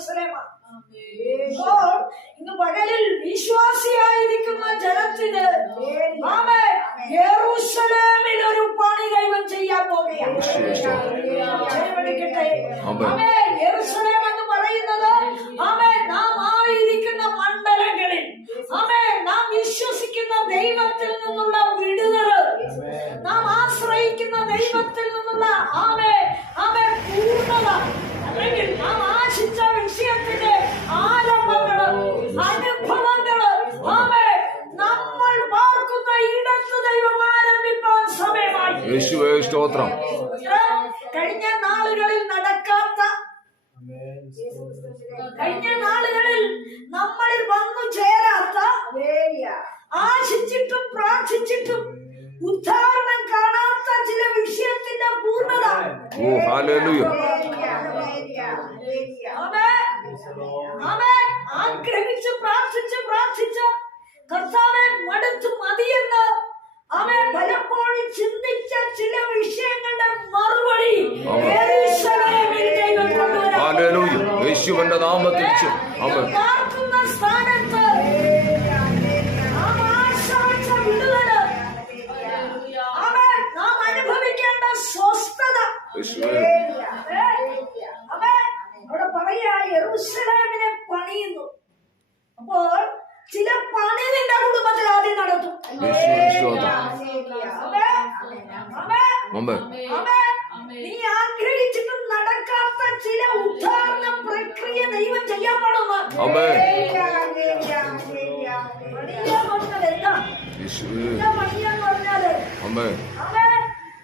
യെരൂശലേമാണ് അപ്പോൾ ഇന്ന് പകലിൽ വിശ്വാസിയായിരിക്കുന്ന ജനത്തിന് യെരൂശലേമിൽ ഒരു പണി ദൈവം ചെയ്യാൻ പോകുകയാണ്. ആമേ എന്ന് പറയുന്നത് ആമേ നാം ആയിരിക്കുന്ന മണ്ഡലങ്ങളിൽ ആമേ നാം വിശ്വസിക്കുന്ന ദൈവത്തിൽ നിന്നുള്ള വിടുതൽ നാം ആശ്രയിക്കുന്ന ദൈവത്തിൽ നിന്നുള്ള ആമേ ആമേ പൂർണത. അല്ലെങ്കിൽ നാം യേശുവേ സ്തോത്രം. കഴിഞ്ഞ നാളുകളിൽ നടക്കാത്ത കഴിഞ്ഞ നാളുകളിൽ നമ്മളിൽ വന്നു ചേരാത്ത ആശിച്ചിട്ടും പ്രാർത്ഥിച്ചിട്ടും ഉദ്ധാരണം കാണാത്ത ചില വിഷയത്തിന്റെ പൂർണത. ഓ ഹാലേലൂയ ആമേൻ. ആമേൻ. ആഗ്രഹിച്ച് പ്രാർത്ഥിച്ച് പ്രാർത്ഥിച്ച് കർത്താവെ മടുത്തു മതിയെന്ന് അവൻ പലപ്പോഴും ചിന്തിച്ച ചില വിഷയങ്ങളുടെ മറുപടി ആമേൻ. യെരൂശലേമിൽ ദൈവം കൊണ്ടുവരാൻ ഹാലേലൂയ യേശുവിന്റെ നാമത്തിൽ ചെ- ആമേൻ പാർക്കുന്ന സ്ഥാനത്ത് നാം ആശ്രയിച്ച വിടുതൽ ആമേൻ. നാം അനുഭവിക്കേണ്ട സ്വസ്ഥത. നാമത്തിൽ അവൻ അവിടെ പറയാ പണിയുന്നു. അപ്പോൾ ചില പണി നിന്റെ കുടുംബത്തിൽ ആദ്യം നടത്തും. നീ ആഗ്രഹിച്ചിട്ട് നടക്കാത്ത ചില ഉദ്ധാരണ പ്രക്രിയ ദൈവം ചെയ്യാൻ പാടുന്നു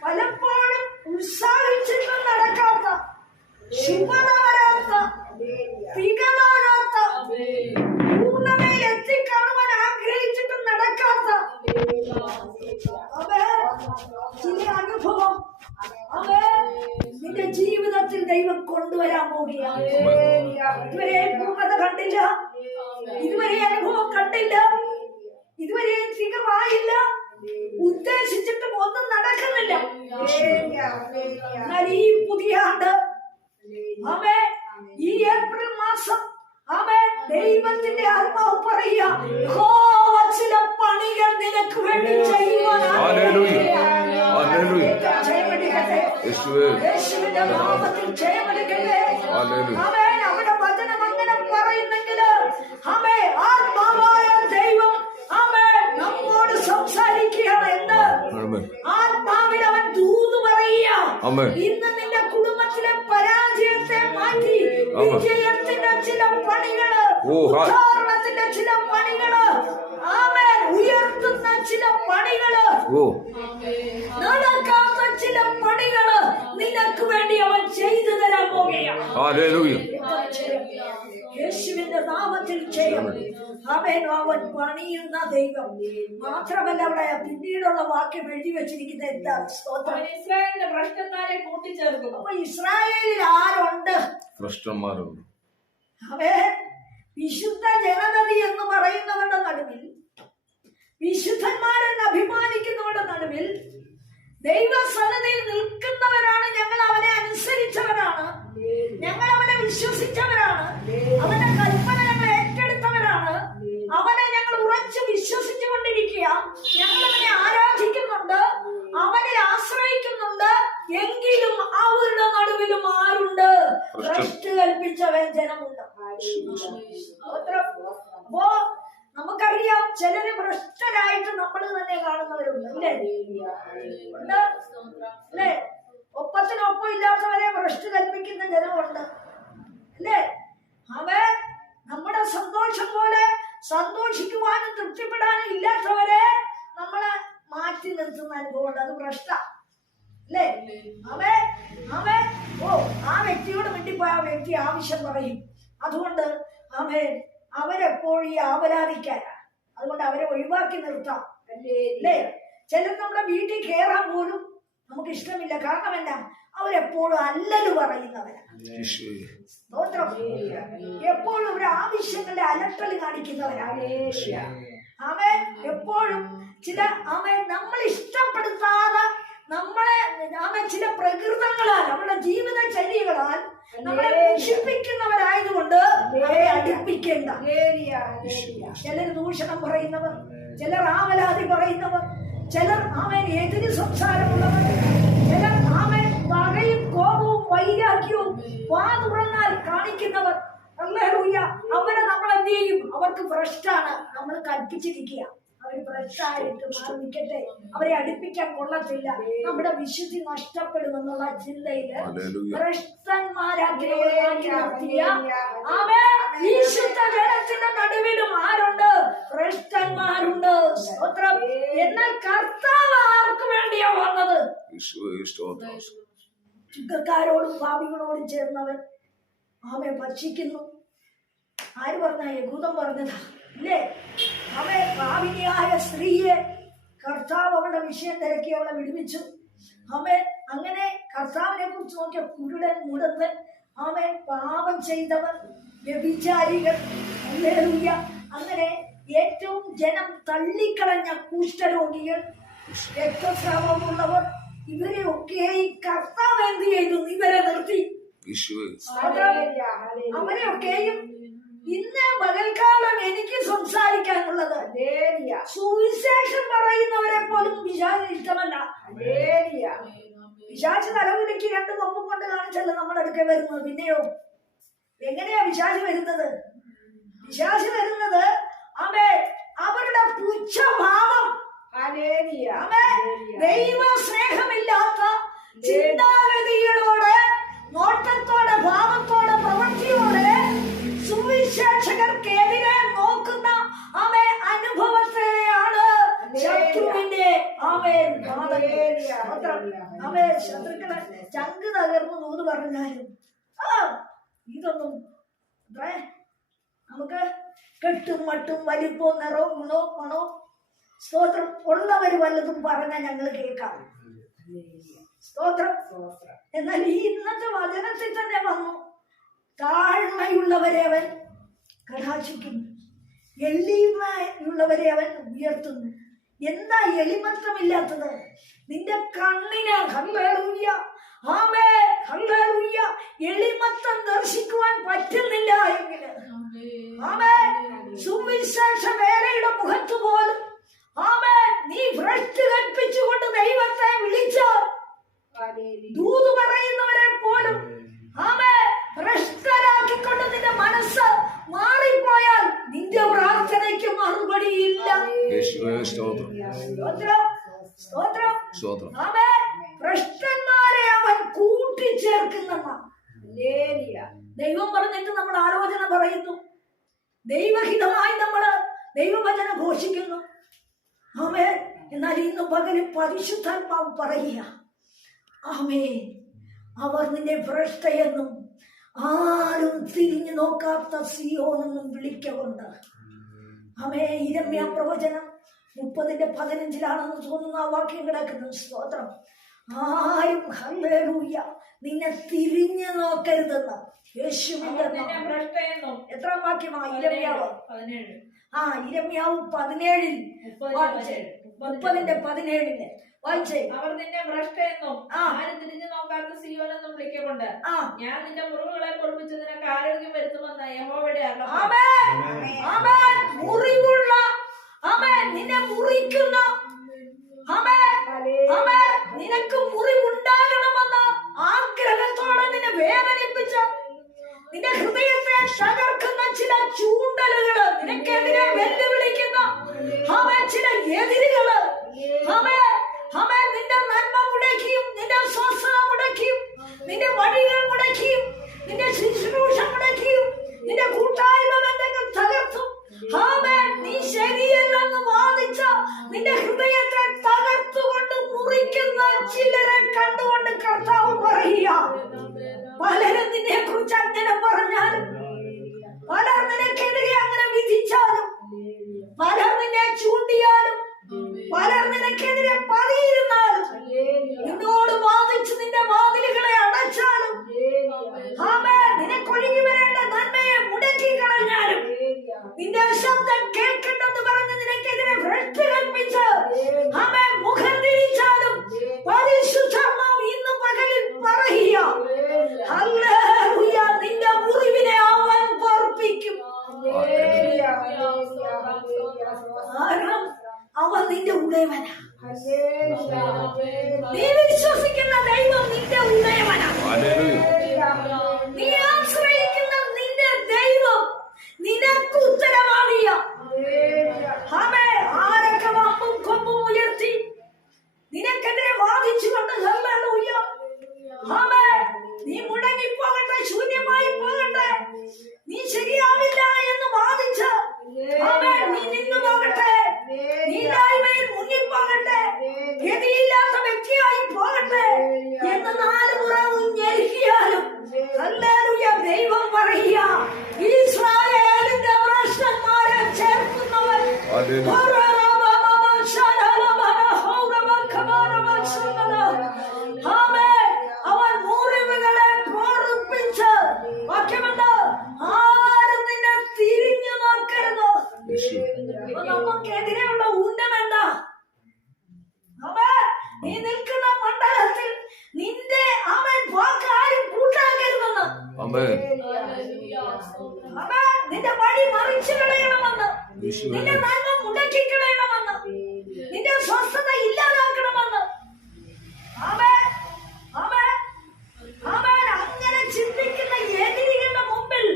പലപ്പോഴും ഉത്സാഹിച്ചിട്ടും നടക്കാത്ത ശുഭത യേശുവിന്റെ നാമത്തിൽ. ആമേൻ. അവിടെ വചനം അങ്ങനെ പറയുന്നെങ്കിൽ ആമേ ആത്മാവായ ദൈവം ആമേ നമ്മോട് സംസാരിക്കുകയാണ്. ആമേൻ. ആത്മാവിൽ അവൻ ദൂത് പറയുക. ഇന്ന് നിന്റെ കുടുംബത്തിലെ പരാജയത്തെ മാറ്റി. വിജയത്തിന്റെ ചില പണികൾ ഓ, ഹാ. ഉദ്ധാരണത്തിന്റെ ചില പണികൾ ആമേൻ ഉയർത്തുന്ന ചില പണികൾ. നടക്കാത്ത ചില പണികൾ നിനക്ക് വേണ്ടി അവൻ ചെയ്തു തരാൻ യേശുവിന്റെ നാമത്തിൽ ചെയ്യണം. അവൻ അവൻ പണിയുന്ന ദൈവം. മാത്രമല്ല അവിടെ പിന്നീടുള്ള വാക്യം എഴുതി വെച്ചിരിക്കുന്ന എന്താ ഇസ്രായേലിന്റെ ഭ്രഷ്ടന്മാരെ കൂട്ടിച്ചേർക്കുന്നു. അപ്പൊ ഇസ്രായേലിൽ ആരുണ്ട്? ഭ്രഷ്ടന്മാരുണ്ട്. അവൻ വിശുദ്ധ ജനതതി എന്ന് പറയുന്നവരുടെ നടുവിൽ വിശുദ്ധന്മാരെന്ന് അഭിമാനിക്കുന്നവരുടെ നടുവിൽ ദൈവസന്നതയിൽ നിൽക്കുന്നവരാണ് ഞങ്ങൾ അവനെ അനുസരിച്ചവരാണ്. ഞങ്ങൾ അവനെ വിശ്വസിച്ചവരാണ്. അവന്റെ കൽപ്പന ഞങ്ങൾ ഏറ്റെടുത്തവരാണ്. അവനെ ഞങ്ങൾ ഉറച്ചു വിശ്വസിച്ചു കൊണ്ടിരിക്കുക ഞങ്ങൾ അവനെ ആരാധിക്കുന്നുണ്ട്? അവനെ ആശ്രയിക്കുന്നുണ്ട്. എങ്കിലും അവരുടെ നടുവിലും ആരുണ്ട്? ഭ്രഷ്ട് കൽപ്പിച്ചവൻ ജനമുണ്ട് നമുക്കറിയാം ചിലര് ഭ്രഷ്ടരായിട്ട് നമ്മൾ തന്നെ കാണുന്നവരുണ്ട് അല്ലേ അല്ലേ ഒപ്പത്തിനൊപ്പം ഇല്ലാത്തവരെ ഭ്രഷ്ട് കൽപ്പിക്കുന്ന ജനമുണ്ട്. അല്ലേ അവൻ നമ്മുടെ സന്തോഷം പോലെ സന്തോഷിക്കുവാനും തൃപ്തിപ്പെടാനും ഇല്ലാത്തവരെ നമ്മളെ മാറ്റി നിർത്തുന്ന അനുഭവമുണ്ട്. അത് ഭ്രഷ്ട. അല്ലേ അവൻ അവൻ ഓ ആ വ്യക്തിയോട് വേണ്ടിപ്പോയി ആ വ്യക്തി ആവശ്യം പറയും. അതുകൊണ്ട് അവൻ അവരെപ്പോഴും ഈ ആവലാതിക്കാരാണ്. അതുകൊണ്ട് അവരെ ഒഴിവാക്കി നിർത്താം. അല്ലേ? ചിലർ നമ്മുടെ വീട്ടിൽ കയറാൻ പോലും നമുക്ക് ഇഷ്ടമില്ല. കാരണം എന്താ? അവരെപ്പോഴും അല്ലല് പറയുന്നവരാണ് സ്തോത്രം. എപ്പോഴും ഒരു ആവശ്യങ്ങളുടെ അലട്ടൽ കാണിക്കുന്നവരാണ് അവൻ എപ്പോഴും ചില അവൻ നമ്മൾ ഇഷ്ടപ്പെടുത്താതെ നമ്മളെ അവൻ ചില പ്രകൃതങ്ങളാൽ നമ്മുടെ ജീവിത ശൈലികളാൽ നമ്മളെ ദൂഷിപ്പിക്കുന്നവരായതുകൊണ്ട് അവരെ അടുപ്പിക്കേണ്ട ചിലർ ദൂഷണം പറയുന്നവർ ചിലർ ആമലാതി പറയുന്നവർ ചിലർ ആമൻ എതിര് സംസാരമുള്ളവർ ചിലർ ആമൻ പകയും കോപവും വൈരാഗ്യവും വാ തുറന്നാൽ കാണിക്കുന്നവർ. അവരെ നമ്മൾ എന്ത് ചെയ്യും? അവർക്ക് ഭ്രഷ്ടാണ്. നമ്മൾ കൽപ്പിച്ചിരിക്കുക അവർ മാറിക്കട്ടെ മാറി അവരെ അടുപ്പിക്കാൻ കൊള്ളത്തില്ല. നമ്മുടെ വിശുദ്ധി നഷ്ടപ്പെടുമെന്നുള്ള ചിന്തയിൽ ജനത്തിന്റെ നടുവിലും ആരുണ്ട്? ഭ്രഷ്ടന്മാരുണ്ട് സ്തോത്രം. എന്നാൽ കർത്താവ് ആർക്ക് വേണ്ടിയാ വന്നത്? ചുക്കക്കാരോടും പാപികളോടും ചേർന്നവൻ ആമേ ഭക്ഷിക്കുന്നു. ആര് പറഞ്ഞ യഹൂദം പറഞ്ഞതാ? ഇല്ലേ അവൻ പാപിനിയായ സ്ത്രീയെ കർത്താവ് അവളുടെ വിഷയം തിരക്കി അവളെ വിടുവിച്ചു. അവൻ അങ്ങനെ കർത്താവിനെ കുറിച്ച് നോക്കിയ കുരുടൻ മുടന്ന് അവൻ പാപം ചെയ്തവർ വ്യഭിചാരികൾ. അങ്ങനെ ഏറ്റവും ജനം തള്ളിക്കളഞ്ഞ കുഷ്ഠരോഗികൾ രക്തസ്രാവമുള്ളവർ ഇവരെ ഒക്കെ ഈ കർത്താവ് എന്ത് ചെയ്തു? ഇവരെ നിർത്തി. അവരെയൊക്കെയും ഇന്ന് പകൽക്കാലം എനിക്ക് സംസാരിക്കാനുള്ളത് സുവിശേഷം പറയുന്നവരെ പോലും വിശാചിന് ഇഷ്ടമല്ല. വിശാച തലവിലേക്ക് രണ്ട് കൊമ്പും കൊണ്ട് കാണിച്ചല്ല നമ്മുടെ അടുക്കെ വരുന്നത്? പിന്നെയോ? എങ്ങനെയാ വിശാച് വരുന്നത്? വിശാച് വരുന്നത് ശത്രുക്കളെ ചങ്ക് തകർന്നു നൂന്ന് പറഞ്ഞാലും ആ ഇതൊന്നും നമുക്ക് കെട്ടും മട്ടും വലിപ്പവും നിറവും ഗുണവും മണവും സ്തോത്രം ഉള്ളവര് വല്ലതും പറഞ്ഞാൽ ഞങ്ങൾ കേൾക്കാം. സ്തോത്രം. എന്നാൽ ഈ ഇന്നത്തെ വചനത്തിൽ തന്നെ വന്നു. താഴ്മയുള്ളവരെ അവൻ കടാക്ഷിക്കുന്നു. എളിമയുള്ളവരെ അവൻ ഉയർത്തുന്നു. എന്താ എളിമത്തമില്ലാത്തത്? നിന്റെ കണ്ണിന് ഹല്ലേലൂയ ആമേ ഹല്ലേലൂയ എളിമത്തം ദർശിക്കുവാൻ പറ്റുന്നില്ല എങ്കിൽ ആമേ. സുവിശേഷ വേലയുടെ മുഖത്ത് പോലും. ആമേ നീ ഭ്രഷ്ട് കൽപ്പിച്ചുകൊണ്ട് ദൈവത്തെ വിളിച്ച് ദൂത് പറയുന്നവരെ പോലും. ആമേ ഭ്രഷ്ടരാക്കിക്കൊണ്ട് നിന്റെ മനസ്സ് മാറിപ്പോയാൽ നിന്റെ പ്രാർത്ഥനയ്ക്ക് മറുപടിയില്ല. സ്തോത്രം. സ്തോത്രം ഭ്രഷ്ടന്മാരെ അവൻ കൂട്ടിച്ചേർക്കുന്ന ദൈവം പറഞ്ഞിട്ട് നമ്മൾ ആലോചന പറയുന്നു. ദൈവഹിതമായി നമ്മൾ ദൈവവചന ഘോഷിക്കുന്നു. ആമേ എന്നാൽ ഇന്ന് പകൽ പരിശുദ്ധാത്മാവ് പറയുക. ആമേ അവർ നിന്നെ ഭ്രഷ്ടയെന്നും ആരും തിരിഞ്ഞു നോക്കാത്ത സിയോണെന്നും വിളിക്കുന്നുണ്ട് അമേ ഇരമ്യ പ്രവചനം മുപ്പതിന്റെ പതിനഞ്ചിലാണെന്ന് തോന്നുന്ന ആ വാക്യം കിടക്കുന്നു. സ്തോത്രം. ആരും ഹല്ലേലൂയ. നിന്നെ തിരിഞ്ഞു നോക്കരുതെന്ന് യേശുവിന്റെ. എത്ര വാക്യമാണ് ഇരമ്യാവ്. ആ ഇരമ്യാവ് പതിനേഴിൽ. മുപ്പതിന്റെ വായിച്ചേ. പതിനേഴ്. മുപ്പതിന്റെ പതിനേഴിൽ വായിച്ചേ. അവർ നിന്നെ ഭ്രഷ്ടയെന്നും. ആ. ആരും തിരിഞ്ഞു നോക്കാത്ത സിയോനെന്നും വിളിക്കൊണ്ട് ആ. ഞാൻ നിന്റെ മുറിവുകളെ പൊളിപ്പിച്ച് നിനക്ക് ആരോഗ്യം വരുത്തുമെന്ന് യഹോവയുടെ അരുളപ്പാട്. ആമേൻ. ആമേൻ. മുറിവുള്ള. ആമേൻ. നിന്നെ മുറിക്കുന്ന. ആമേൻ. ആമേൻ. നിനക്ക് മുറിവുണ്ടാകണമെന്ന് ആഗ്രഹത്തോടെ നിന്നെ വേദനിപ്പിച്ച നിന്റെ ഹൃദയത്തെ തകർക്കുന്ന ചില ചൂണ്ടലുകൾ നിനക്കെതിരെ വെല്ലുവിളിക്കുന്ന ആമേൻ ചില എതിരുകൾ. ആമേൻ ആമേൻ നിന്റെ നന്മ മുടക്കിയും നിന്റെ സ്വസ്ഥത മുടക്കിയും നിന്റെ വഴികൾ ആമേൻ. നിന്റെ വഴി മറിച്ചു കളയണമെന്ന്. നിന്റെ നന്മ മുടക്കി കളയണമെന്ന് നിന്റെ സ്വസ്ഥത ഇല്ലാതാക്കണമെന്ന് ആമേൻ. ആമേൻ. ആമേൻ. അങ്ങനെ ചിന്തിക്കുന്ന എതിരികളുടെ മുമ്പിൽ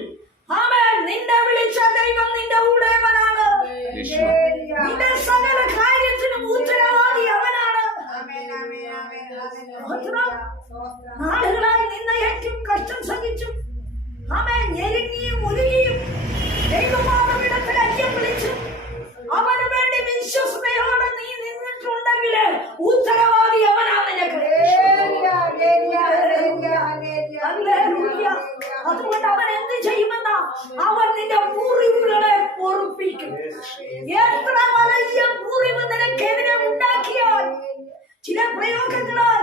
ആമേൻ നിന്നെ വിളിച്ച ദൈവം നിന്റെ ഉടയവനാണ് യേശുവേ നിന്റെ സകല കാര്യത്തിനും ഉത്തരവാദി അവനാണ് നാളുകളായി നിന്ന ഏറ്റവും കഷ്ടം സഹിച്ചു അവൻ ഞെരുങ്ങിയും ഉരുകിയും ദൈവമാനവിടത്തിൽ അയ്യം വിളിച്ചു അവന് വേണ്ടി വിശ്വസതയോടെ നീ നിന്നിട്ടുണ്ടെങ്കിൽ ഉത്തരവാദി അവനാ നിനക്ക് ഹല്ലേലൂയ. അതുകൊണ്ട് അവൻ എന്ത് ചെയ്യുമെന്ന അവൻ നിന്റെ മുറിവുകളെ പൊറുപ്പിക്കും എത്ര വലിയ മുറിവ് നിനക്കെതിരെ ഉണ്ടാക്കിയാൽ ചില പ്രയോഗങ്ങളാൽ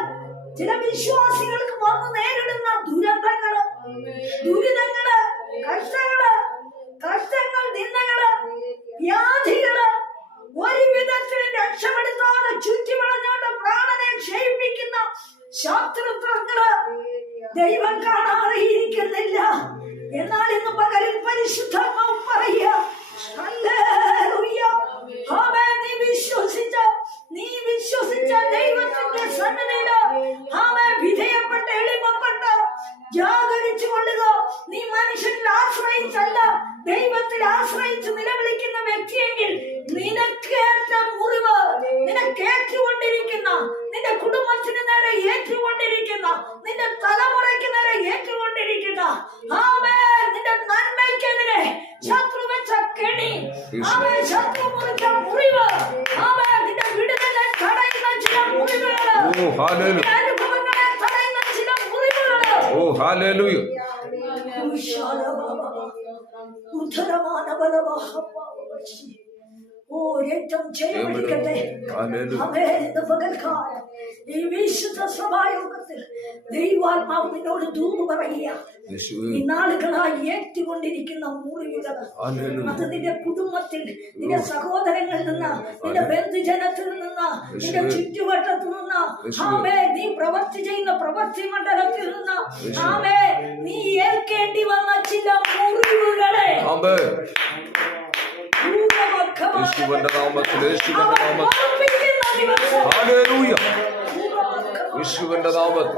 ചില വിശ്വാസികൾക്ക് വന്ന് നേരിടുന്ന ദുരന്തങ്ങൾ ദുരിതങ്ങൾ കഷ്ടങ്ങൾ കഷ്ടങ്ങൾ നിന്ദകൾ വ്യാധികൾ ഒരു വിധത്തിലും രക്ഷപ്പെടുത്താതെ ചുറ്റിവളഞ്ഞോണ്ട് പ്രാണനെ ക്ഷയിപ്പിക്കുന്ന ശത്രുത്വങ്ങൾ ദൈവം കാണാതെ ഇരിക്കുന്നില്ല എന്നാൽ ഇന്ന് പകലിൽ പരിശുദ്ധമാവ് പറയുക ഹല്ലേലൂയ. ആമേൻ. നീ വിശ്വസിച്ച നീ വിശ്വസിച്ച ദൈവത്തിന്റെ സന്നദ്ധയിൽ ആമേ വിധേയപ്പെട്ട് എളിമപ്പെട്ട് ജാഗരിച്ചു കൊള്ളുക നീ മനുഷ്യനിൽ ആശ്രയിച്ചല്ല ദൈവത്തിൽ ആശ്രയിച്ച് നിലവിളിക്കുന്ന വ്യക്തിയെങ്കിൽ നിനക്കേറ്റ മുറിവ് നിനക്കേറ്റുകൊണ്ടിരിക്കുന്ന നിന്റെ കുടുംബത്തിന് നേരെ ഏറ്റുകൊണ്ടിരിക്കുന്ന നിന്റെ തലമുറയ്ക്ക് നേരെ ഏറ്റുകൊണ്ടിരിക്കുന്ന ആമേ നിന്റെ നന്മയ്ക്കെതിരെ ശത്രു വെച്ച കെണി ആമേ ശത്രു മുറിച്ച മുറിവ് ആമേ നിന്റെ വിടുതലെ തടയുന്ന ചില മുറിവുകൾ ഓ ഹാലേലു നിന്റെ അനുഭവങ്ങളെ തടയുന്ന ചില മുറിവുകൾ ഓ ഹാലേലൂയ ഉദ്ധരമാനബലമഹമ്മാവശി. ഓ രക്തം ചെയ്യപ്പെടിക്കട്ടെ പകൽക്കാലം ഈ വിശുദ്ധ സഭായോഗത്തിൽ ദൈവാത്മാവ് നിന്നോട് ദൂത് പറയുക. ഈ നാളുകളായി ഏറ്റുകൊണ്ടിരിക്കുന്ന മുറിവുകൾ അത് നിന്റെ കുടുംബത്തിൽ നിന്റെ സഹോദരങ്ങളിൽ നിന്ന് നിന്റെ ബന്ധുജനത്തിൽ നിന്ന് നിന്റെ ചുറ്റുവട്ടത്തിൽ നിന്ന്. ആമേ നീ പ്രവർത്തി ചെയ്യുന്ന പ്രവർത്തി മണ്ഡലത്തിൽ നിന്ന്. ആമേ നീ ഏൽക്കേണ്ടി വന്ന ചില മുറിവുകളെ യേശുവിന്റെ നാമത്തിൽ യേശുവിന്റെ നാമത്തിൽ യേശുവിന്റെ നാമത്തിൽ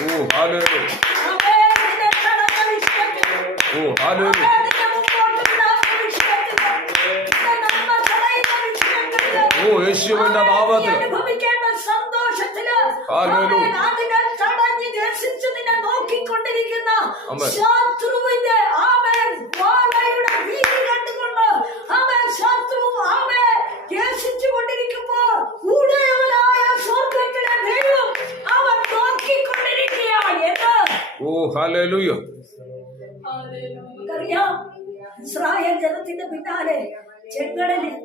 ഓ ഇഷ്ടപ്പെട്ടു ഓ ഹാലേലു ഓ യേശുവിന്റെ നാമത്തിൽ. സന്തോഷത്തിൽ ഹല്ലേലൂയ. ആമേൻ. അതിനെ തടഞ്ഞ് രസിച്ച് നിന്നെ നോക്കിക്കൊണ്ടിരിക്കുന്ന ആമേൻ. ശത്രുവിന്റെ ആമേൻ വാളയുടെ വീതി കണ്ടുകൊണ്ട് ആമേൻ ശത്രു ആമേ കേസിച്ചു കൊണ്ടിരിക്കുമ്പോൾ ഉടയവനായ സ്വർഗത്തിലെ ദൈവം അവൻ നോക്കിക്കൊണ്ടിരിക്കുകയാണ്. എന്ന് ഓ ഹല്ലേലൂയ. നമുക്കറിയാം ഇസ്രായേൽ ജനത്തിന്റെ പിന്നാലെ ചെങ്കടലിൽ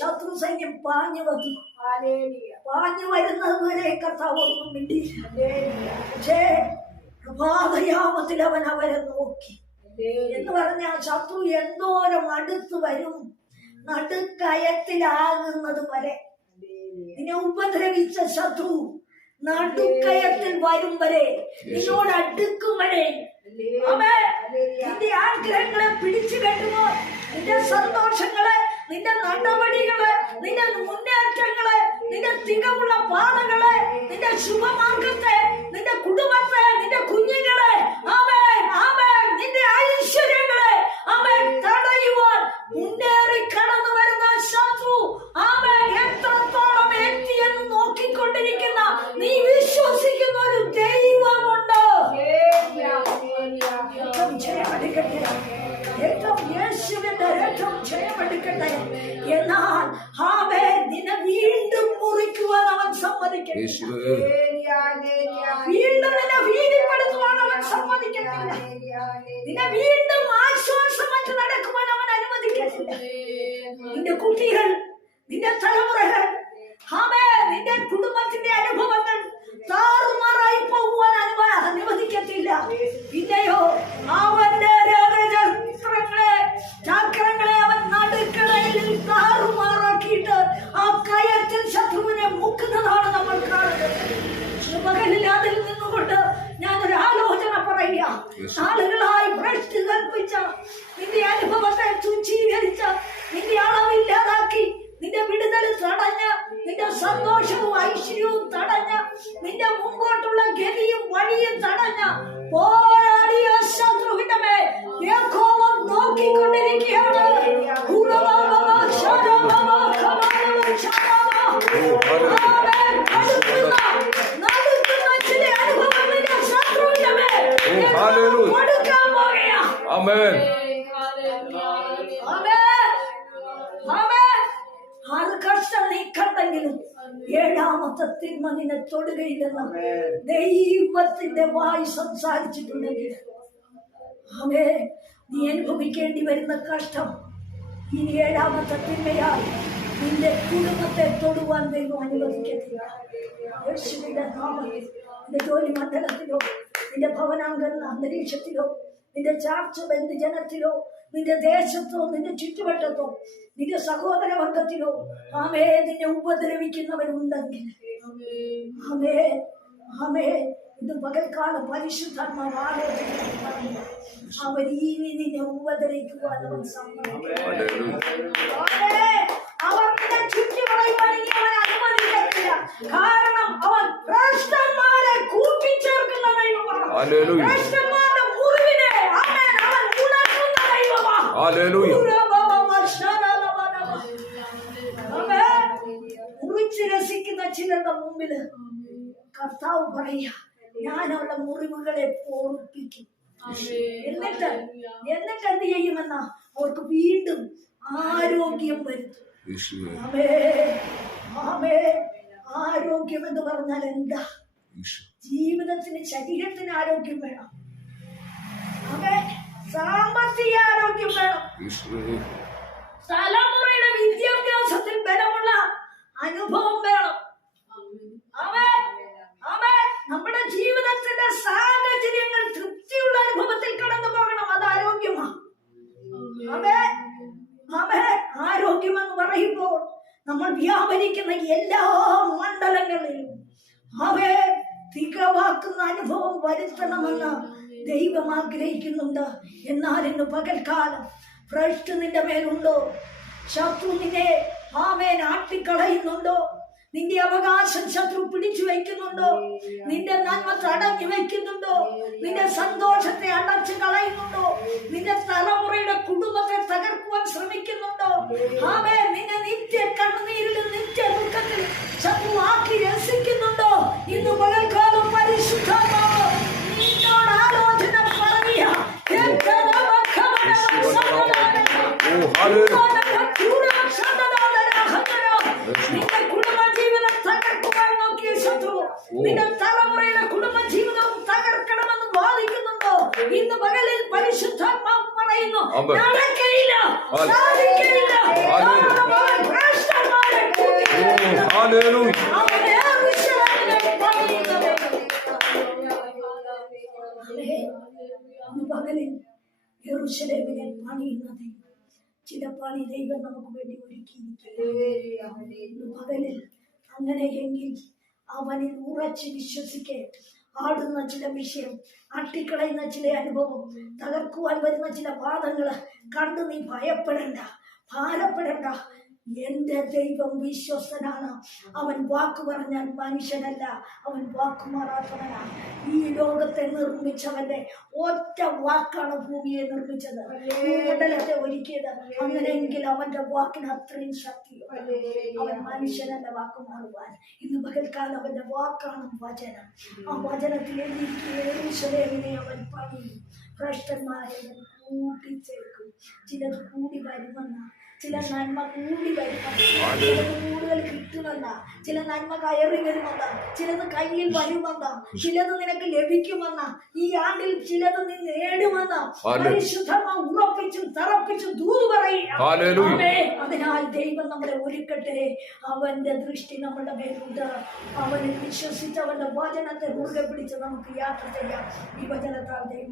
ശത്രു സൈന്യം പാഞ്ഞു വന്നു. പാഞ്ഞു വരുന്നത് വരെ കർത്താവ് ഒന്നും മിണ്ടിയില്ല. പക്ഷേ പ്രഭാതയാമത്തിൽ അവൻ അവരെ നോക്കി. എന്ന് പറഞ്ഞാൽ ശത്രു എന്തോരം അടുത്ത് വരും. നടുക്കയത്തിലാകുന്നത് വരെ. നിന്നെ ഉപദ്രവിച്ച ശത്രു നടുക്കയത്തിൽ വരും വരെ. നിന്നോട് അടുക്കും വരെ. ആമേൻ. നിന്റെ ആഗ്രഹങ്ങളെ പിടിച്ചു കെട്ടുമോ നിന്റെ സന്തോഷങ്ങളെ നിന്റെ നടപടികളെ നിന്റെ മുന്നേറ്റങ്ങളെ നിന്റെ തികവുള്ള പാതകളെ നിന്റെ ശുഭമാർഗത്തെ നിന്റെ കുടുംബത്തെ നിന്റെ കുഞ്ഞുങ്ങളെ ആമേൻ നിന്നെ സന്തോഷവും ഐശ്വര്യവും തടഞ്ഞ നിന്റെ മുമ്പോട്ടുള്ള ഗതിയും വഴിയും തടഞ്ഞ പോരാടിയ ശത്രുവിന്റെ മേൽ നോക്കിക്കൊണ്ടിരിക്കുകയാണ്. തൊടുകയില്ലെന്ന് ദൈവത്തിന്റെ വായി സംസാരിച്ചിട്ടുണ്ടെങ്കിൽ. ആമേ നീ അനുഭവിക്കേണ്ടി വരുന്ന കഷ്ടം ഇനി ഏഴാമത്തെ തിന്മയായി നിന്റെ കുടുംബത്തെ തൊടുവാൻ ദൈവം അനുവദിക്കത്തില്ല. യേശുവിന്റെ നാമത്തിൽ നിന്റെ ജോലി മണ്ഡലത്തിലോ നിന്റെ ഭവനാംഗങ്ങൾ അന്തരീക്ഷത്തിലോ നിന്റെ ചാർച്ച ബന്ധുജനത്തിലോ നിന്റെ ദേശത്തോ നിന്റെ ചുറ്റുവട്ടത്തോ നിന്റെ സഹോദര വർഗത്തിലോ ആമേ നിന്നെ ഉപദ്രവിക്കുന്നവരുണ്ടെങ്കിൽ ആമേ ആമേ ഇത് പകൽക്കാലം പരിശുദ്ധാത്മാവ് ആലോചിക്കുന്നു പറഞ്ഞു. അവൻ ഇനി നിന്നെ ഉപദ്രവിക്കുവാൻ അവൻ സമ്മതിക്കും. അവർ നിന്നെ ചുറ്റിവളയുവാൻ ഇനി അവൻ അനുവദിക്കത്തില്ല കാരണം അവൻ ഭ്രഷ്ടന്മാരെ കൂട്ടിച്ചേർക്കുന്ന ദൈവമാണ് ഹല്ലേലൂയ. ഭ്രഷ്ടന്മാരുടെ മുറിവിനെ ആമേൻ അവൻ ഉണർത്തുന്ന ഹല്ലേലൂയ. മുറിച്ച് രസിക്കുന്ന ചിലരുടെ മുമ്പിൽ കർത്താവ് പറയാ ഞാൻ അവരുടെ മുറിവുകളെ പോർപ്പിക്കും. എന്നിട്ട് എന്നിട്ട് എന്ത് ചെയ്യുമെന്ന? അവർക്ക് വീണ്ടും ആരോഗ്യം ആമേ ആരോഗ്യം എന്ന് പറഞ്ഞാൽ എന്താ? ജീവിതത്തിന് ശരീരത്തിന് ആരോഗ്യം വേണം. ആമേ സാമ്പത്തിക ആരോഗ്യം വേണം. തലമുറയുടെ വിദ്യാഭ്യാസത്തിൽ ബലമുള്ള അനുഭവം വേണം. ആമേ ആമേ നമ്മുടെ ജീവിതത്തിന്റെ സാഹചര്യങ്ങൾ തൃപ്തിയുള്ള അനുഭവത്തിൽ കടന്നു പോകണം. അത് ആരോഗ്യമാ. ആമേ ആമേ ആരോഗ്യം എന്ന് പറയുമ്പോൾ നമ്മൾ വ്യാപരിക്കുന്ന എല്ലാ മണ്ഡലങ്ങളിലും അവയെ തികവാക്കുന്ന അനുഭവം വരുത്തണമെന്ന് ദൈവം ആഗ്രഹിക്കുന്നുണ്ട്. ഇന്ന് പകൽക്കാലം ഭ്രഷ്ട് നിന്റെ മേലുണ്ടോ? ശത്രു നിന്നെ ആമേൻ ആട്ടിക്കളയുന്നുണ്ടോ? നിന്റെ അവകാശം ശത്രു പിടിച്ചു വയ്ക്കുന്നുണ്ടോ? നിന്റെ നന്മ തടഞ്ഞു വയ്ക്കുന്നുണ്ടോ? നിന്റെ സന്തോഷത്തെ അടച്ചു കളയുന്നുണ്ടോ? നിന്റെ തലമുറയുടെ കുടുംബത്തെ തകർക്കുവാൻ ശ്രമിക്കുന്നുണ്ടോ? ആമേ നിന്നെ നിത്യ കണ്ണുനീരിലും നിത്യ ദുഃഖത്തിൽ ശത്രു ആക്കി രസിക്കുന്നുണ്ടോ ഇന്ന് പകൽക്കാലം പരിശുദ്ധാത്മാവ് നിന്നോട് ആലോചന പറയുക ഓ ഹല്ലേലൂയ നിന്റെ കുടുംബജീവിതം തകർക്കുവാൻ നോക്കിയ ശത്രു നിന്റെ തലമുറയിലെ കുടുംബജീവിതം തകർക്കണമെന്ന് വാദിക്കുന്നുണ്ടോ ഇന്ന് പകലിൽ പരിശുദ്ധാത്മാവ് പറയുന്നു ആമേൻ. നടക്കയില്ല ആമേൻ. സാധിക്കയില്ല ആമേൻ. കാരണം അവൻ ഭ്രഷ്ടന്മാരെ ഓ കൂട്ടിച്ചേർക്കുന്നു. ഹല്ലേലൂയ അവൻ യെരൂശലേമിനെ പണിയുന്നത്. ഇന്ന് പകലിൽ യെരൂശലേമിനെ പണിയുന്നത് ചില പണി ദൈവം നമുക്ക് വേണ്ടി ഒരുക്കിയിരിക്കുന്നു പകലിൽ അങ്ങനെയെങ്കിൽ അവനിൽ ഉറച്ച് വിശ്വസിക്കേ ആടുന്ന ചില വിഷയം അട്ടിക്കളയുന്ന ചില അനുഭവം തകർക്കുവാൻ വരുന്ന ചില വാദങ്ങൾ കണ്ട് നീ ഭയപ്പെടണ്ട ഭാരപ്പെടണ്ട. എന്റെ ദൈവം വിശ്വസ്തനാണ് അവൻ വാക്ക് പറഞ്ഞാൽ മനുഷ്യനല്ല അവൻ വാക്ക് മാറാത്തവനാണ്. ഈ ലോകത്തെ നിർമ്മിച്ചവന്റെ ഒറ്റ വാക്കാണ് ഭൂമിയെ നിർമ്മിച്ചത്. ഭൂമണ്ഡലത്തെ ഒരുക്കിയത് അങ്ങനെയെങ്കിൽ അവന്റെ വാക്കിന് അത്രയും ശക്തി. അവൻ മനുഷ്യനല്ല വാക്ക് മാറുവാൻ. ഇന്ന് പകൽക്കാലം അവന്റെ വാക്കാണ് വചനം. ആ വചനത്തിൽ എഴുതിയിരിക്കുന്നതിനെ അവൻ പണിയും. ഭ്രഷ്ടന്മാരെ കൂട്ടിച്ചേർക്കും. ചിലത് കൂടി വരുമെന്ന ചില നന്മ കൂടി വരുമെന്ന കൂടുതൽ കിട്ടുമെന്ന. ചില നന്മ കയറി വരുമെന്ന. ചിലത് കയ്യിൽ വരുമെന്ന. ചിലത് നിനക്ക് ലഭിക്കുമെന്ന. ഈ ആണ്ടിൽ ചിലത് നീ നേടുമെന്ന. പരിശുദ്ധമ ഉറപ്പിച്ചും തറപ്പിച്ചും ദൂത് പറയും. അതിനാൽ ദൈവം നമ്മളെ ഒരുക്കട്ടെ. അവന്റെ ദൃഷ്ടി നമ്മുടെ മേലുണ്ട്. അവനെ വിശ്വസിച്ച് അവന്റെ വചനത്തെ മുറുകെ പിടിച്ച് നമുക്ക് യാത്ര ചെയ്യാം. ഈ വചനത്താൽ ദൈവം